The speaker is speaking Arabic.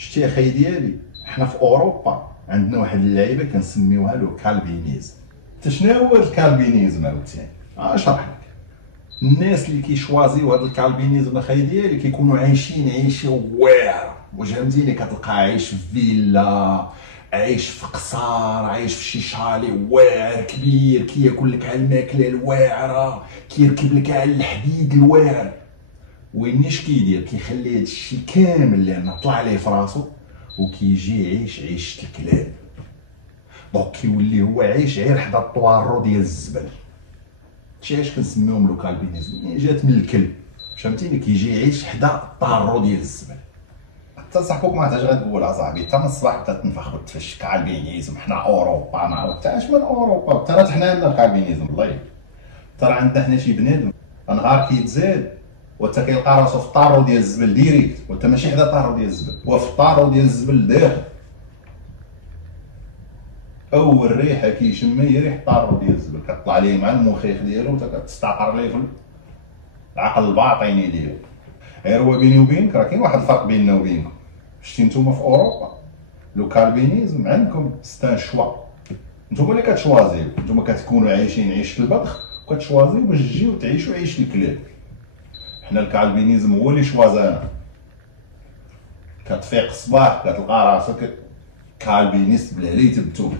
شتي اخي ديالي، حنا في اوروبا عندنا واحد اللعيبه كنسميوها لو كالفينيزم. انت شنو هو الكالفينيزم عاوتاني؟ اشرح لك. الناس اللي كيشوازيو هذا الكالفينيزم اخي ديالي كيكونوا عايشين عيشه واعره، فهمتيني؟ كتلقى عايش في فيلا، عايش في قصار، عايش في شي شالي واعر كبير، كياكل لك على الماكله الواعره، كيركب لك على الحديد الواعر. وينيش كيدير؟ كيخلي هذا الشيء كامل لانه طلع عليه في راسو وكيجي يعيش عيشه الكلاب. دونك كيولي هو عايش غير حدا الطوارو ديال الزبل. هادشي علاش كنسميوهم لو كالفينيزم، جات من الكلب، فهمتيني؟ كيجي يعيش حدا الطارو ديال الزبل. حتى صاحبك ما عرفتش غتقول اصاحبي، حتى من الصباح بدا تنفخ وتفش كالفينيزم، حنا اوروبا ما عرفتش من اوروبا، حتى حنا عندنا الكالفينيزم والله. ترى عندنا حنا شي بنادم نهار كيتزاد وانت كيلقى راسو في الطارو ديال الزبل ديريكت، وانت ماشي حدا الطارو ديال الزبل، هو في الطارو ديال الزبل داخل. اول ريحه كيشمها هي ريحه الطارو ديال الزبل، كطلع ليه مع المخيخ ديالو وانت كتستعقر ليه في العقل الباطني ديالو. غير هو بيني وبينك راه كاين واحد الفرق بيننا وبينكم. شتي نتوما في اوروبا لو كالفينيزم عندكم ستان شوا، نتوما اللي كتشوازيو، نتوما كتكونوا عايشين عيشه البطخ وكتشوازيو باش تجيو تعيشوا عيشه الكلاب. حنا الكالفينيزم هو اللي شوازانا. كتفيق الصباح كتلقى راسك كالفينيست بلا ليت بتوك.